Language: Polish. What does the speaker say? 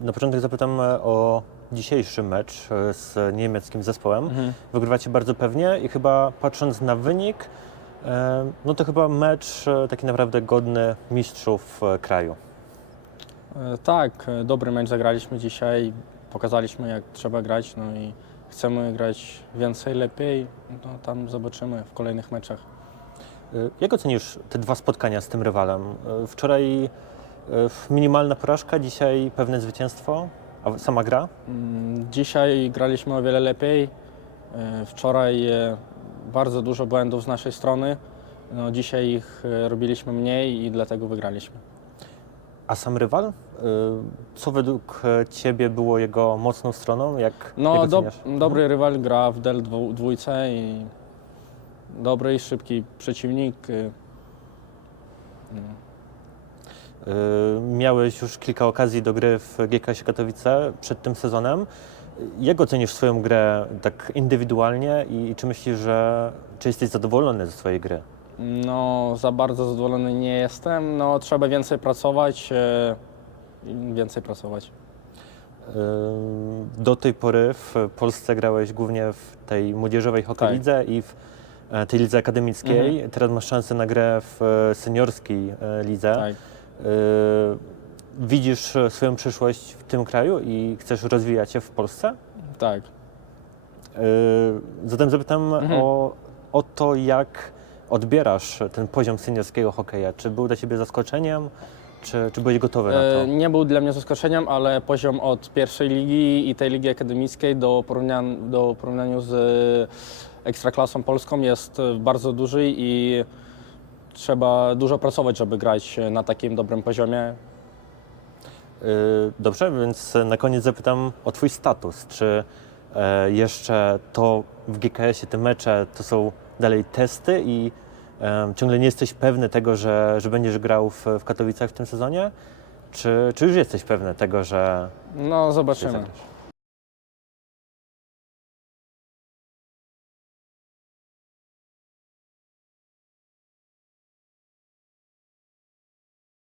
Na początek zapytam e, o dzisiejszy mecz e, z niemieckim zespołem. Mhm. Wygrywacie bardzo pewnie i chyba patrząc na wynik, e, no to chyba mecz taki naprawdę godny mistrzów kraju. Tak, dobry mecz zagraliśmy dzisiaj. Pokazaliśmy, jak trzeba grać, no i chcemy grać więcej, lepiej. No, tam zobaczymy w kolejnych meczach. Jak ocenisz te dwa spotkania z tym rywalem? Wczoraj minimalna porażka, dzisiaj pewne zwycięstwo, a sama gra? Mm, Dzisiaj graliśmy o wiele lepiej. E, Wczoraj e, bardzo dużo błędów z naszej strony. No, dzisiaj ich e, robiliśmy mniej i dlatego wygraliśmy. A sam rywal? Co według Ciebie było jego mocną stroną? Jak, No, jak do, oceniasz? dobry rywal gra w del dwójce i dobry i szybki przeciwnik. no. Y, Miałeś już kilka okazji do gry w GKS Katowice przed tym sezonem. Jak ocenisz swoją grę tak indywidualnie i, i czy myślisz, że czy jesteś zadowolony ze swojej gry? No, za bardzo zadowolony nie jestem. No, trzeba więcej pracować. i Więcej pracować. Y, Do tej pory w Polsce grałeś głównie w tej młodzieżowej hokej Tak. i w e, tej lidze akademickiej. Mhm. Teraz masz szansę na grę w e, seniorskiej e, lidze. Tak. Y, Widzisz e, swoją przyszłość w tym kraju i chcesz rozwijać się w Polsce? tak. Yy, Zatem zapytam Mhm. o, o to, jak odbierasz ten poziom seniorskiego hokeja. Czy był dla Ciebie zaskoczeniem, czy, czy byłeś gotowy na to? E, Nie był dla mnie zaskoczeniem, ale poziom od pierwszej ligi i tej ligi akademickiej do, porównian, do porównaniu z e, ekstraklasą polską jest bardzo duży i trzeba dużo pracować, żeby grać na takim dobrym poziomie. Yy, Dobrze, więc na koniec zapytam o Twój status. Czy e, jeszcze to w GKS-ie te mecze to są dalej testy i e, ciągle nie jesteś pewny tego, że, że będziesz grał w, w Katowicach w tym sezonie? Czy, czy już jesteś pewny tego, że No, zobaczymy. zagrasz?